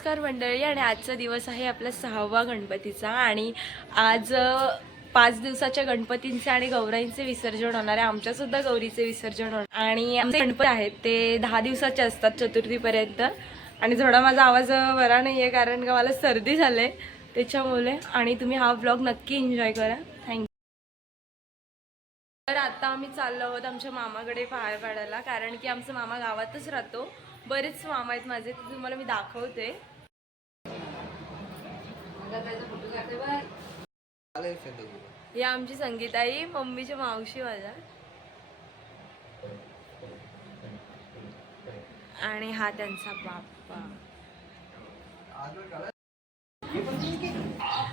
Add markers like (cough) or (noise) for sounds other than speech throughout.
नमस्कार मंडळी आणि आजचा दिवस आहे आपला सहावा गणपतीचा. आणि आज पाच दिवसाच्या गणपतींचे आणि गौराईंचे विसर्जन होणार आहे. आमच्या सुद्धा गौरीचे विसर्जन होणार. आणि आमचे गणपती आहेत ते दहा दिवसाचे असतात चतुर्थीपर्यंत. आणि थोडा माझा आवाज बरा नाही आहे कारण का मला सर्दी झाले त्याच्यामुळे. आणि तुम्ही हा ब्लॉग नक्की एन्जॉय करा. थँक्यू तर आता आम्ही चाललो आहोत आमच्या मामाकडे पाहाय पाडायला कारण की आमचा मामा गावातच राहतो. बरेच मामा आहेत माझे ते तुम्हाला मी दाखवते. ही आमची संगीताई मम्मीची मावशी माझ्या. आणि हा त्यांचा बाप्पा.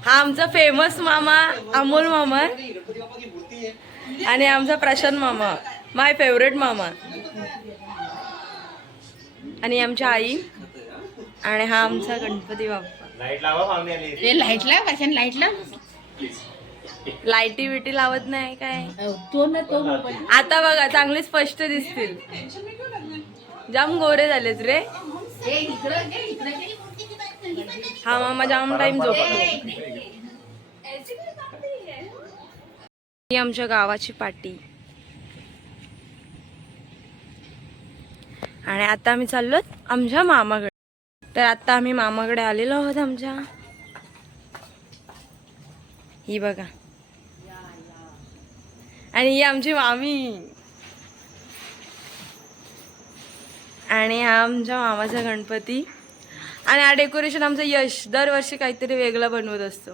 हा आमचा फेमस मामा अमोल मामा. आणि आमचा प्रशांत मामा माय फेवरेट मामा. आणि आमच्या आई आणि हा आमचा गणपती बाप्पा. लाइट लावा कशाने लाईटला लाईटी बिटी लावत नाही काय? तो ना तो आता बघा चांगले स्पष्ट दिसतील. जाम गोरे झालेत रे. हा मामा जाम टाइम झोपतो ही आमच्या गावाची पाटी. आणि आता आम्ही चाललो आमच्या मामाकडे. तर आता आम्ही मामाकडे आलेलो आहोत आमच्या. ही बघा. आणि ही आमची मामी. आणि हा आमच्या मामाचा गणपती. आणि हा डेकोरेशन आमचं यश. दरवर्षी काहीतरी वेगळं बनवत असतो.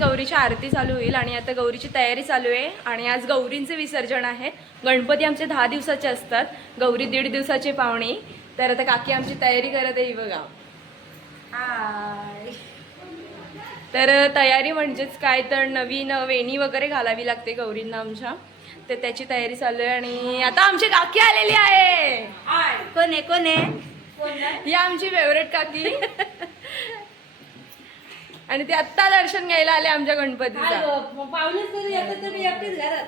गौरीची आरती चालू होईल आणि आता गौरीची तयारी चालू आहे. आणि आज गौरींचे विसर्जन आहे गणपती आमचे दहा दिवसाचे असतात. गौरी दीड दिवसाचे पाहुणे. तर आता काकी आमची तयारी करत आहे बघा. तर तयारी म्हणजेच काय तर नवीन वेणी वगैरे घालावी लागते गौरींना आमच्या. तर त्याची तयारी चालू आहे आणि आता आमची काकी आलेली आहे. कोण आहे? कोण आहे? ही आमची फेवरेट काकी. (laughs) आणि ते आत्ता दर्शन घ्यायला आले आमच्या गणपतीचं. पाहुणे तरी येतात तर मी एकटीच घरात.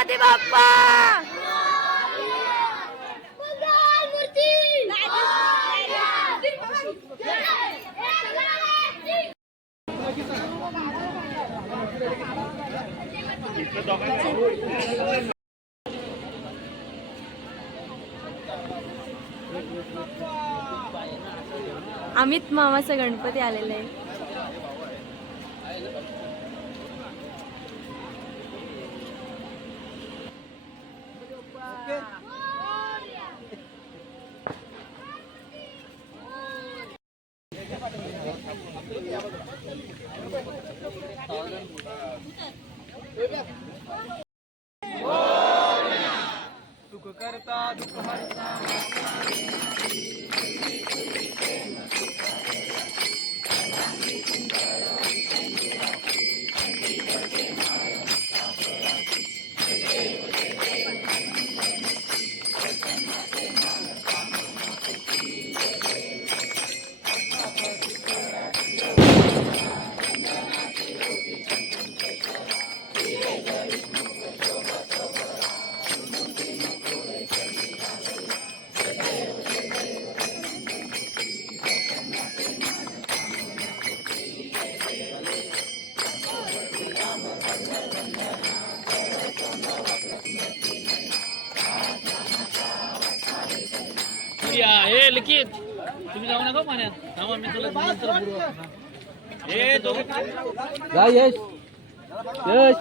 गणपती बाप्पा. अमित मामाचा गणपती आलेला आहे. ਕਰਤਾ ਦੁਖ ਹਰਤਾ हे लिखित तुम्ही जाऊ नका पाण्यात थांबा मी तुला नंतर बोलू. हे दोघे जा यश यश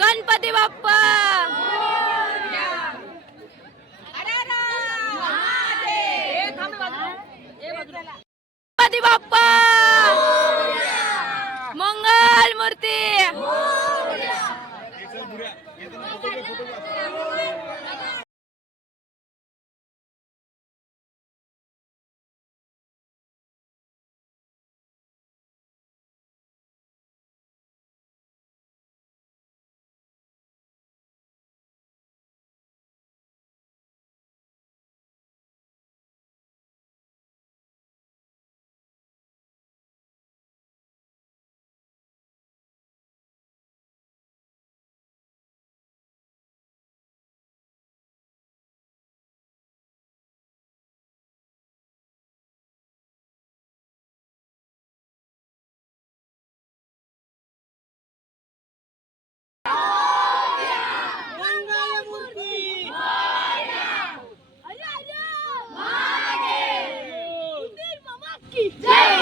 गणपती बाप्पा! Jake! Jake!